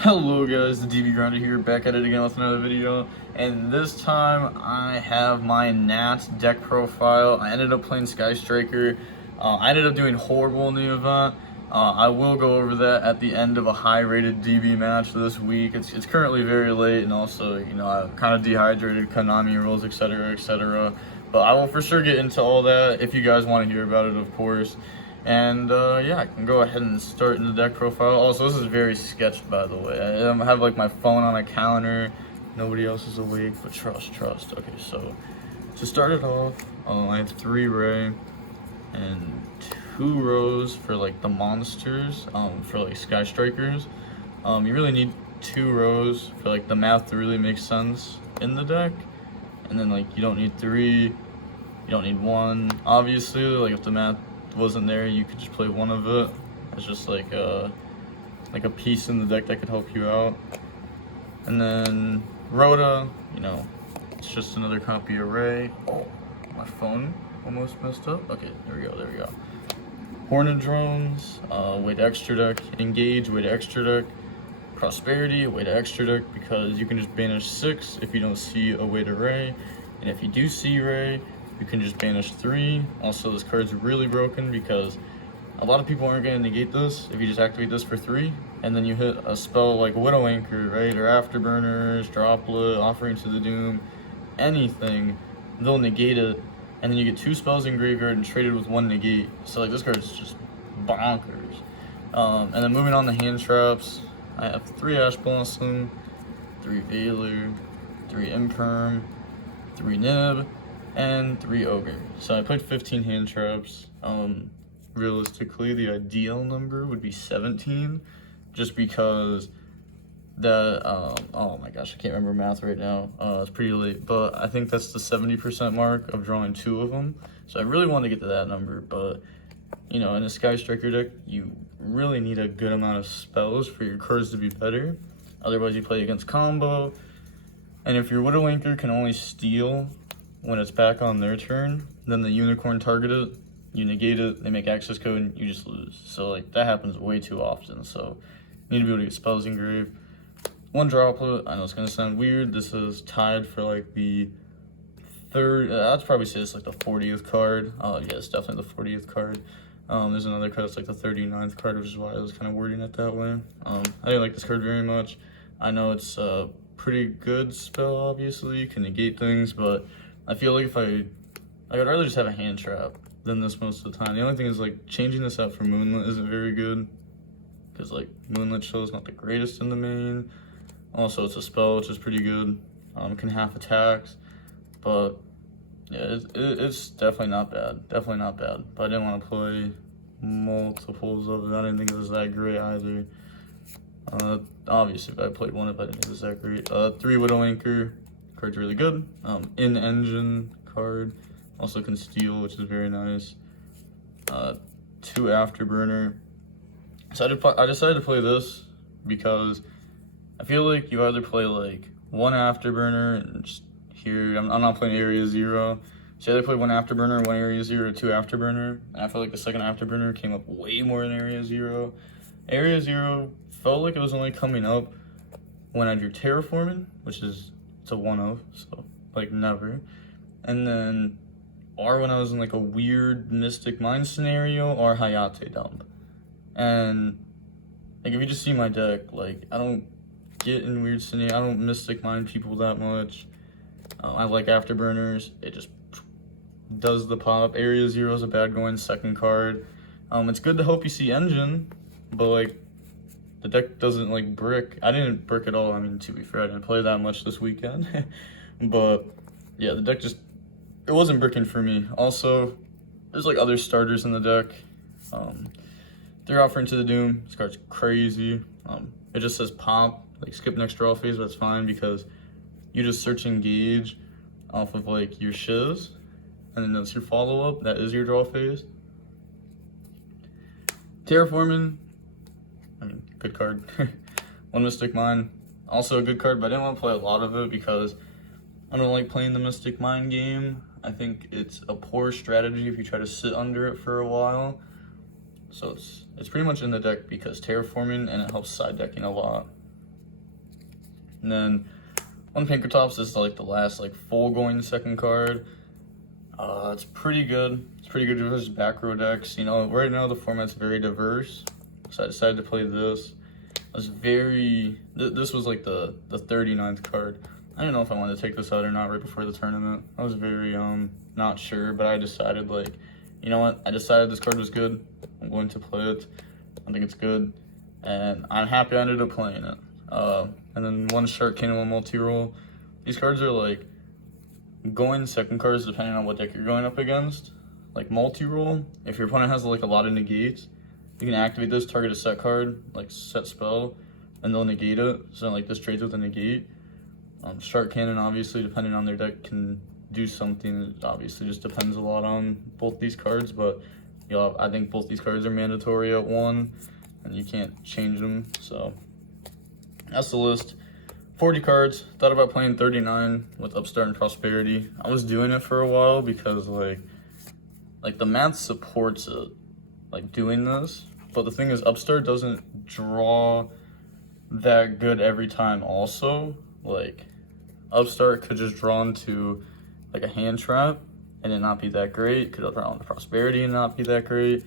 Hello guys, the DB Grinder here, back at it again with another video, and this time I have my Nats deck profile. I ended up playing Sky Striker. I ended up doing horrible in the event. I will go over that at the end of a high-rated DB match this week. It's currently very late, and also, I kind of dehydrated, Konami rules, etc., etc. But I will for sure get into all that if you guys want to hear about it, of course. And yeah, I can go ahead and start in the deck profile. Also, this is very sketched, by the way. I have like my phone on a calendar. Nobody else is awake, but trust. Okay, so to start it off, I have 3 Ray and 2 Rose for like the monsters, for like Sky Strikers. You really need 2 Rose for like the math to really make sense in the deck. And then like you don't need 3, you don't need 1. Obviously, like if the math wasn't there, you could just play one of it. It's just like a piece in the deck that could help you out. And then Rhoda, it's just another copy of Ray. Oh, my phone almost messed up. Okay, there we go. Hornet Drones, way to extra deck. Engage, way to extra deck. Prosperity, way to extra deck, because you can just banish 6 if you don't see a way to Ray. And if you do see Ray, you can just banish 3. Also, this card's really broken because a lot of people aren't going to negate this if you just activate this for 3, and then you hit a spell like Widow Anchor, right, or Afterburners, Droplet, Offering to the Doom, anything, they'll negate it, and then you get 2 spells in graveyard and traded with 1 negate. So like this card's just bonkers. And then moving on to hand traps, I have 3 Ash Blossom, 3 Veiler, 3 Imperm, 3 Nib, and 3 Ogre. So I played 15 hand traps. Realistically, the ideal number would be 17, just because that, oh my gosh, I can't remember math right now. It's pretty late, but I think that's the 70% mark of drawing 2 of them. So I really want to get to that number, but in a Sky Striker deck, you really need a good amount of spells for your cards to be better. Otherwise, you play against combo, and if your Widow Anchor can only steal when it's back on their turn, then the unicorn target it, you negate it, they make access code, and you just lose. So like that happens way too often. So you need to be able to get spells engraved. 1 Droplet, I know it's gonna sound weird. This is tied for like the 3rd, I'd probably say it's like the 40th card. Oh yeah, it's definitely the 40th card. There's another card that's like the 39th card, which is why I was kind of wording it that way. I didn't like this card very much. I know it's a pretty good spell, obviously, you can negate things, but I feel like I'd rather just have a hand trap than this most of the time. The only thing is like changing this out for Moonlit isn't very good, because like Moonlit Chill is not the greatest in the main. Also, it's a spell, which is pretty good. Can half attacks, but yeah, it's definitely not bad. But I didn't want to play multiples of it. I didn't think it was that great either. Obviously, if I played one, if I didn't think it was that great. 3 Widow Anchor. Card's really good. In-engine card, also can steal, which is very nice. 2 Afterburner. So I decided to play this because I feel like you either play like 1 Afterburner and just here, I'm not playing Area 0. So you either play 1 Afterburner, 1 Area 0, 2 Afterburner. And I feel like the second Afterburner came up way more than Area 0. Area 0 felt like it was only coming up when I drew Terraforming, which is it's a 1-of, so like never. And then or when I was in like a weird Mystic Mind scenario, or Hayate dump. And like if you just see my deck, like I don't get in weird scenario, I don't Mystic Mind people that much. I like Afterburners, it just does the pop. Area 0 is a bad going second card. It's good to hope you see Engine, but like the deck doesn't like brick. I didn't brick at all. I mean, to be fair, I didn't play that much this weekend. But yeah, the deck just, it wasn't bricking for me. Also, there's like other starters in the deck. 3 Offering to the Doom. This card's crazy. It just says pop, like skip next draw phase, but it's fine because you just search Engage off of like your shiz, and then that's your follow-up. That is your draw phase. Terraforming, I mean, good card. 1 Mystic Mind, also a good card, but I didn't want to play a lot of it because I don't like playing the Mystic Mind game. I think it's a poor strategy if you try to sit under it for a while. So it's pretty much in the deck because Terraforming, and it helps side decking a lot. And then one Pinkertops is like the last like full going second card. It's pretty good. It's pretty good versus back row decks. You know, right now the format's very diverse, so I decided to play this. I was this was like the 39th card. I didn't know if I wanted to take this out or not right before the tournament. I was very not sure, but I decided, like, you know what? I decided this card was good. I'm going to play it. I think it's good, and I'm happy I ended up playing it. And then one Shark Cannon, one multi-roll. These cards are like going second cards depending on what deck you're going up against. Like multi-roll, if your opponent has like a lot of negates, you can activate this, target a set card, like set spell, and they'll negate it. So like this trades with a negate. Shark Cannon, obviously, depending on their deck, can do something. It obviously just depends a lot on both these cards, but I think both these cards are mandatory at 1, and you can't change them. So that's the list. 40 cards. Thought about playing 39 with Upstart and Prosperity. I was doing it for a while because like the math supports it, like doing this. But the thing is, Upstart doesn't draw that good every time. Also, like Upstart could just draw into like a hand trap and it not be that great. Could draw into Prosperity and not be that great.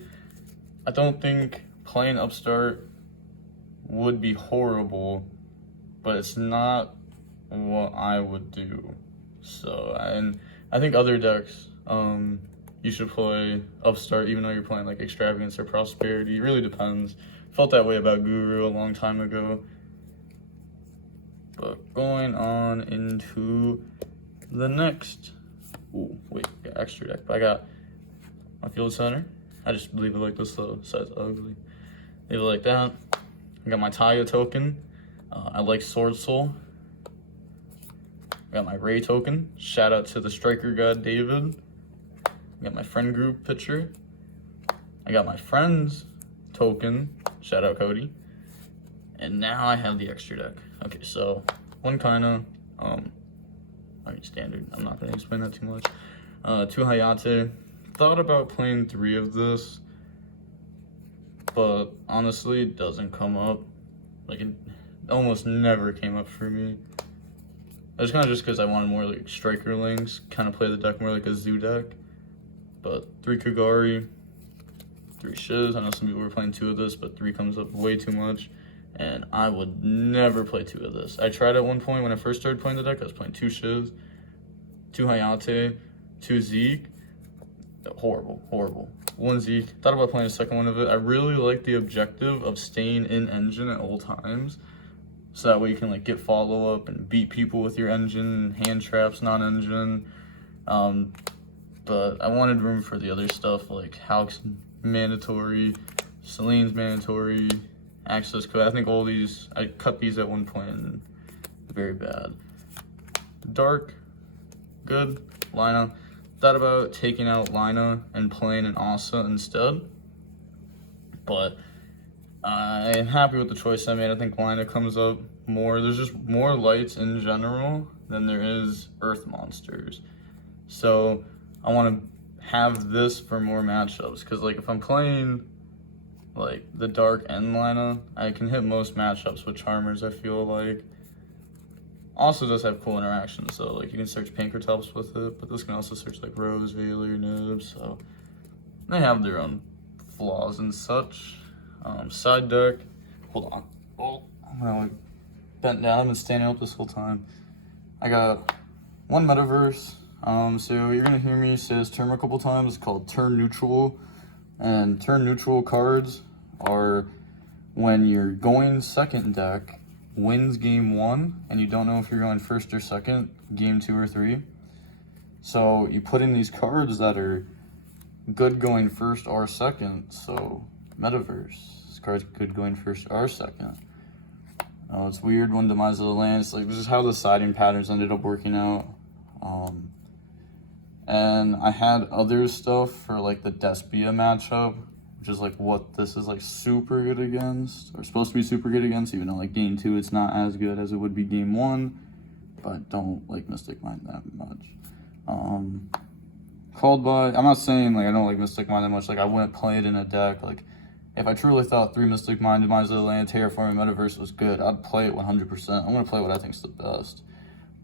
I don't think playing Upstart would be horrible, but it's not what I would do. So, and I think other decks, you should play Upstart even though you're playing like Extravagance or Prosperity. It really depends. Felt that way about Guru a long time ago. But going on into the next. Ooh, wait, got extra deck. But I got my Field Center. I just leave it like this though, so it's ugly. Leave it like that. I got my Taya token. I like Sword Soul. I got my Ray token. Shout out to the Striker God David. I got my friend group picture. I got my friends token. Shout out Cody. And now I have the extra deck. Okay, so one kind of, I mean standard. I'm not gonna explain that too much. 2 Hayate. Thought about playing 3 of this, but honestly, it doesn't come up. Like it almost never came up for me. It's kind of just because I wanted more like striker links, kind of play the deck more like a zoo deck. But 3 Kugari, 3 Shiz. I know some people were playing 2 of this, but 3 comes up way too much. And I would never play 2 of this. I tried at one point when I first started playing the deck, I was playing 2 Shiz, 2 Hayate, 2 Zeke. Horrible, horrible. 1 Zeke. Thought about playing a second one of it. I really like the objective of staying in engine at all times. So that way you can like get follow-up and beat people with your engine, hand traps, non-engine. But I wanted room for the other stuff like Halk's mandatory, Celine's mandatory, Access Code. I think all these, I cut these at one point and very bad. Dark, good. Lina. Thought about taking out Lina and playing an Asa instead. But I am happy with the choice I made. I think Lina comes up more. There's just more lights in general than there is Earth monsters. So I want to have this for more matchups. Because like if I'm playing like the Dark and Lina, I can hit most matchups with Charmers, I feel like. Also does have cool interactions, so like you can search Pinkertops with it, but this can also search like Rose, Veiler, Nibs, so they have their own flaws and such. Side deck, hold on. Oh, I'm like bent down. I've been standing up this whole time. I got one Metaverse. So you're gonna hear me say this term a couple times. It's called turn neutral, and turn neutral cards are when you're going second deck, wins game 1, and you don't know if you're going first or second, game 2 or 3. So you put in these cards that are good going first or second. So Metaverse, this card's good going first or second. Oh, it's weird when Demise of the Land. It's like this is how the siding patterns ended up working out. And I had other stuff for like the Despia matchup, which is like what this is like super good against, or supposed to be super good against, even though like game 2 it's not as good as it would be game 1, but don't like Mystic Mind that much. Called by, I'm not saying like I don't like Mystic Mind that much, like I wouldn't play it in a deck, like if I truly thought 3 Mystic Mind, Demise of the Land, Terraforming Metaverse was good, I'd play it 100%. I'm going to play what I think's the best.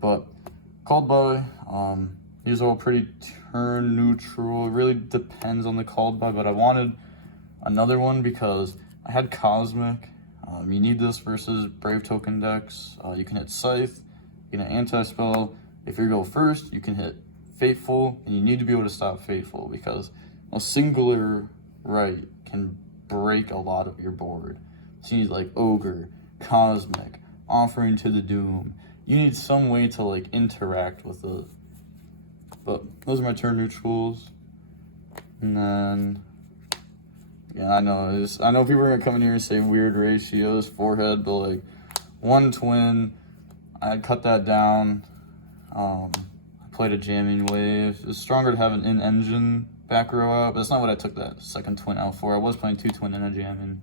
But called by, these are all pretty turn neutral. It really depends on the called by, but I wanted another one because I had Cosmic. You need this versus Brave Token decks. You can hit Scythe, you can hit Anti-Spell. If you go first, you can hit Fateful, and you need to be able to stop Fateful because a singular right can break a lot of your board. So you need like Ogre, Cosmic, Offering to the Doom. You need some way to like interact with it. But those are my turn neutrals. And then, yeah, I know people are gonna come in here and say weird ratios, forehead, but like 1 twin, I'd cut that down. I played a jamming wave. It's stronger to have an in-engine back row out, but that's not what I took that second twin out for. I was playing 2 twin and a jamming.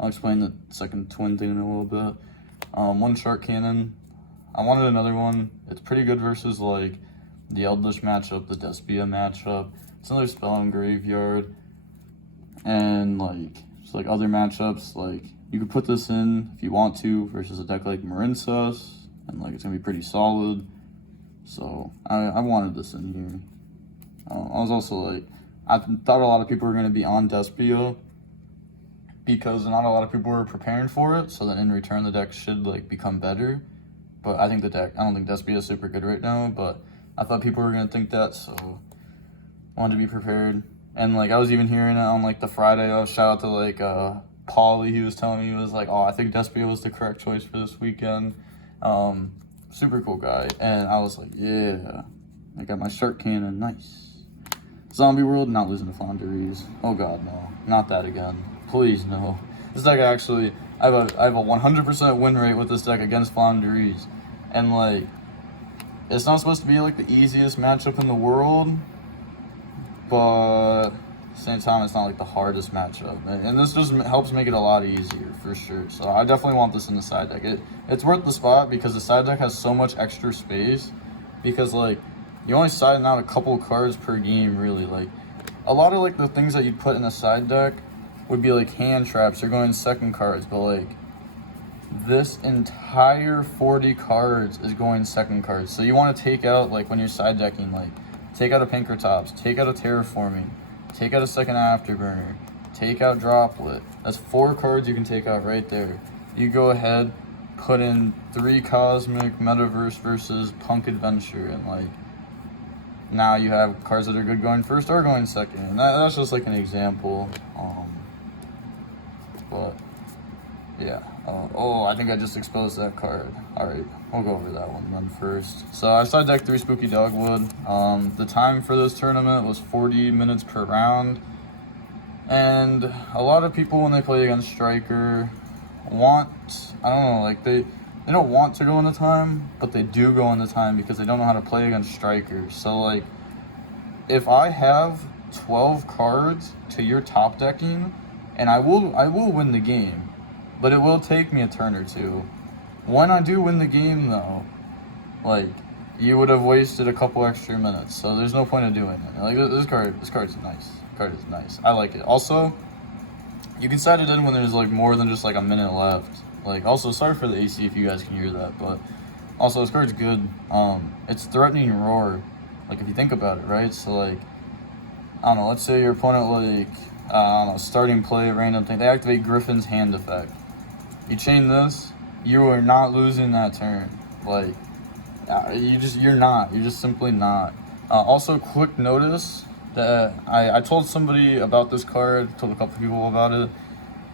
I'll explain the second twin thing in a little bit. 1 shark cannon. I wanted another one. It's pretty good versus like the Eldritch matchup, the Despia matchup. It's another spell in graveyard. And like just like other matchups, like you could put this in if you want to versus a deck like Marinsas, and like it's gonna be pretty solid. So I wanted this in here. I was also like, I thought a lot of people were gonna be on Despia because not a lot of people were preparing for it. So then in return, the deck should like become better. But I think I don't think Despia is super good right now. But I thought people were gonna think that, so I wanted to be prepared. And like I was even hearing it on like the Friday of, shout out to like Paulie. He was telling me, he was like, oh, I think Despia was the correct choice for this weekend. Super cool guy. And I was like, yeah, I got my shark cannon, nice. Zombie World, not losing to Flaunderies. Oh god, no, not that again. Please no. This deck actually, I have a 100% win rate with this deck against Flaunderies. And like, it's not supposed to be like the easiest matchup in the world, but at the same time, it's not like the hardest matchup. And this just helps make it a lot easier, for sure. So I definitely want this in the side deck. It's worth the spot because the side deck has so much extra space. Because like, you only side out a couple cards per game, really. Like, a lot of like the things that you'd put in a side deck would be like hand traps or going second cards. But like, this entire 40 cards is going second cards. So you want to take out, like when you're side decking, like, take out a Pinkertops, take out a Terraforming, take out a second Afterburner, take out Droplet. That's 4 cards you can take out right there. You go ahead, put in 3 Cosmic, Metaverse versus Punk Adventure, and like, now you have cards that are good going first or going second. And that's just like an example. But yeah. Oh, I think I just exposed that card. Alright, we'll go over that one then first. So I side decked 3 Spooky Dogwood. The time for this tournament was 40 minutes per round. And a lot of people, when they play against Striker, I don't know, like they don't want to go in the time, but they do go in the time because they don't know how to play against Striker. So like, if I have 12 cards to your top decking, and I will win the game, but it will take me a turn or two. When I do win the game though, like, you would have wasted a couple extra minutes, so there's no point in doing it. Like, this card is nice. Card is nice. I like it. Also, you can side it in when there's like more than just like a minute left. Like, also, sorry for the AC if you guys can hear that, but also this card's good. It's Threatening Roar. Like, if you think about it, right? So like, I don't know, let's say your opponent, like, I don't know, starting play, random thing, they activate Griffin's Hand effect. You chain this, you are not losing that turn. Like, you're just simply not. Also, quick notice that I told somebody about this card, told a couple people about it,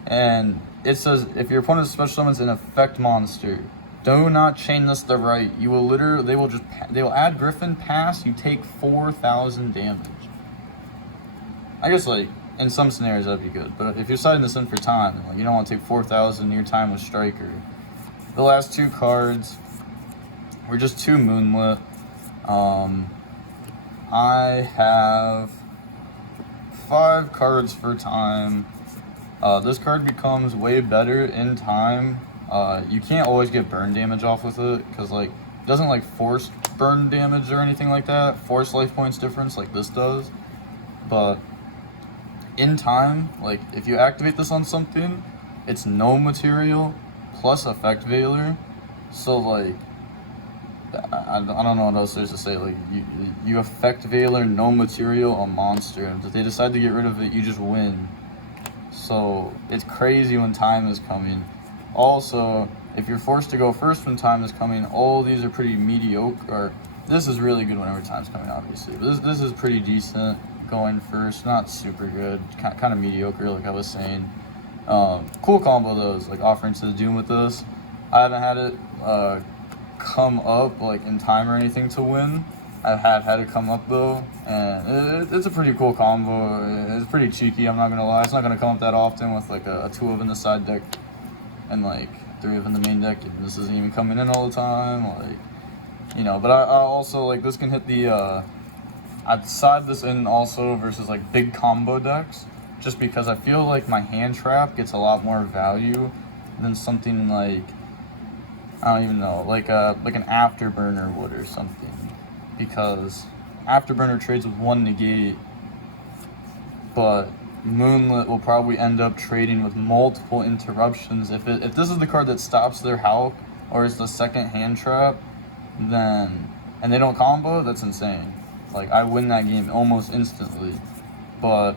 and it says if your opponent special summons an effect monster, do not chain this to the right. You will they will add Griffin pass, you take 4,000 damage. I guess like, in some scenarios that'd be good, but if you're siding this in for time, like, you don't want to take 4,000 in your time with Striker. The last 2 cards were just 2 Moonlit. I have 5 cards for time. This card becomes way better in time. You can't always get burn damage off with it, because like, it doesn't like force burn damage or anything like that. Force life points difference like this does. But in time, like if you activate this on something, it's no material plus effect veiler. So like I don't know what else there's to say. Like you effect veiler, no material, a monster. And if they decide to get rid of it, you just win. So it's crazy when time is coming. Also, if you're forced to go first when time is coming, all these are pretty mediocre. Or this is really good whenever time's coming, obviously. But this is pretty decent going first. Not super good. Kind of mediocre, like I was saying. Cool combo though is like offering to the Doom with this. I haven't had it come up like in time or anything to win. I have had it come up though, and it's a pretty cool combo. It's pretty cheeky, I'm not gonna lie. It's not gonna come up that often with like a 2 of in the side deck and like 3 of in the main deck. And this isn't even coming in all the time, like, you know. But I also like this can hit the I'd side this in also versus like big combo decks, just because I feel like my hand trap gets a lot more value than something like, I don't even know, like an Afterburner would or something, because Afterburner trades with 1 negate, but Moonlit will probably end up trading with multiple interruptions. If this is the card that stops their Hulk or is the second hand trap, then, and they don't combo, that's insane. Like, I win that game almost instantly. But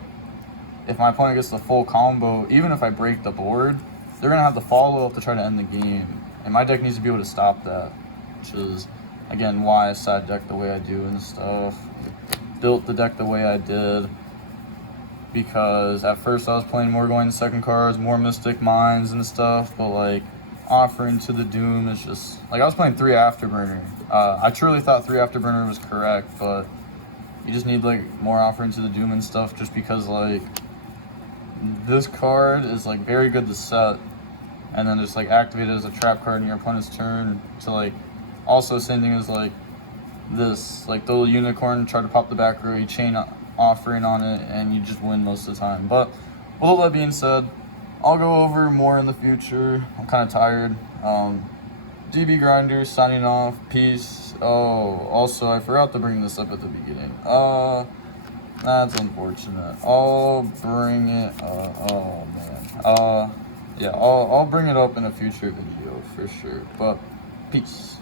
if my opponent gets the full combo, even if I break the board, they're gonna have the follow-up to try to end the game. And my deck needs to be able to stop that, which is, again, why I side deck the way I do and stuff. Built the deck the way I did, because at first I was playing more going to second cards, more Mystic Minds and stuff, but like offering to the Doom is just, like, I was playing 3 Afterburner. I truly thought 3 Afterburner was correct, but you just need like more offering to the Doom and stuff, just because like this card is like very good to set, and then just like activate it as a trap card in your opponent's turn. So like, also same thing as like this, like the little unicorn, try to pop the back row, you chain offering on it, and you just win most of the time. But with all that being said, I'll go over more in the future. I'm kind of tired. DB Grinder signing off. Peace. Oh, also I forgot to bring this up at the beginning. That's unfortunate. I'll bring it. Oh man. Yeah, I'll bring it up in a future video for sure. But peace.